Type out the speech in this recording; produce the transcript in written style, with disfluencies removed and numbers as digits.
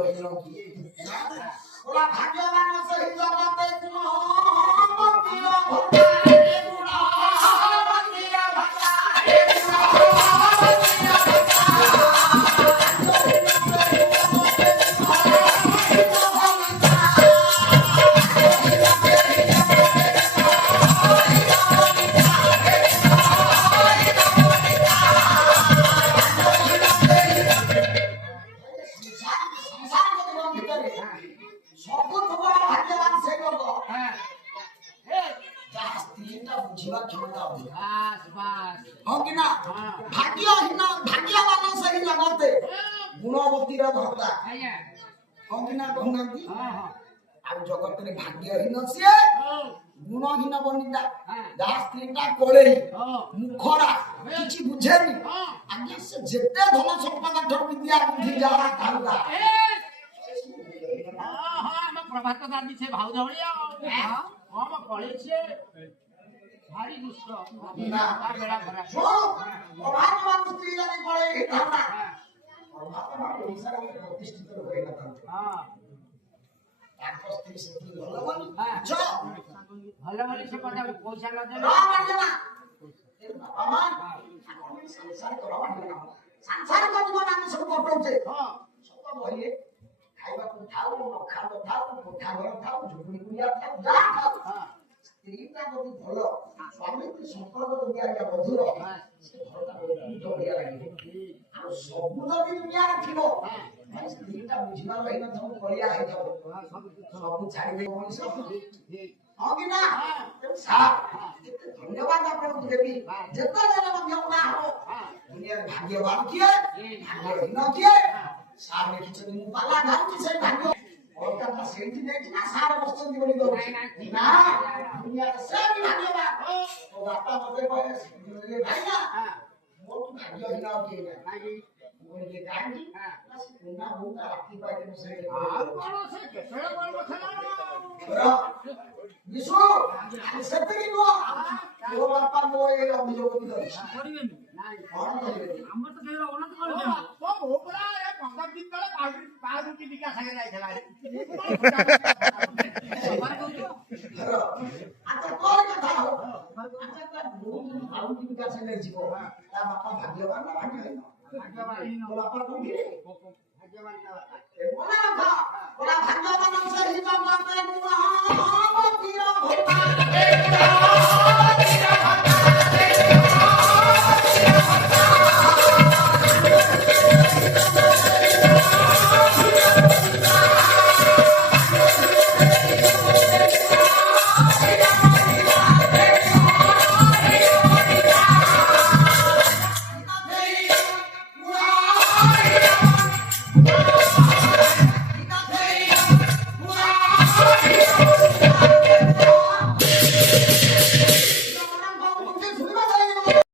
হইল কি ওরা ভাগ্যবান সেই জগতে কোনো মন্দির ভক্তা হে গুণা মন্দির ভক্তা হে গুণা মন্দির गुणवतीर भक्ता अंकिना कहूनांती आ जगत रे भाग्यहीन से गुणहीन बनिता जा स्त्रीटा कोळेई मुखरा किछि बुझेनी आज्ञा से जेते धन संपदा ठर विद्या बुद्धि जा तारुदा हम प्रभात दादी से भाव जवळिया हम कळे छे भारी दुष्ट ना बेड़ा भरा सो प्रभातवान स्त्री जाने कोळेई धारणा प्रभातवान ओडिसा रे प्रतिष्ठित होई ना हां ताको स्त्री से भलो बनी जो भलो बनी से पता पैसा न दे ना मारना बाबा संसार करवा ना संसार को जीवन हम सब पटोचे हां सब भइए खाइबा को थाउ न खाबो थाउ कोठा घर थाउ झुपड़ी कुलिया थाउ जा थाउ हां स्त्रीटा যদি ভালো স্বামীর সম্পর্ক যদি আর মধুর সে ঘরটা বহুত বড়িয়া লাগে আর সবু যদি দুনিয়ার থিব মানে স্ত্রীটা বুঝিবার লাগি না তুমি বড়িয়া হই যাব সবু ছাড়ি দেই মনিষ হগি না সার ধন্যবাদ আপনাকে দেবী যেতে জানা মধ্যম না হো দুনিয়ার ভাগ্যবান কিয়ে ভাগ্যহীন কিয়ে সার লিখিছেন পালা গাউছি সেই ভাগ্য ওটা সেন্টি নেই না সার বস্তু দিবনি দো না দুনিয়া সব ভাগ্যবান ও বাপা মতে কয় ভাই না মোট ভাগ্যহীন কিয়ে না बोले गांधी ना होगा आपकी बात में से आप कौन से केसरा बोल बखला विशु सत्य नो वो बापा वो ये अभियोग भी करिवे नाही कौन करिवे हम तो कहरा ओना तो कर दे ओ भोपरा ए 15 दिन तले पाउडर की बिका खाए जाय छला सवार कहू आता कोन कथा हो आता का पाउडर की बिका से नहीं जीवो ता बापा भाग्यवान ना भाग्यहीन भाग्यवान बोला पर कौन गिरे भाग्यवान का बोला भाग्यवान से ही बात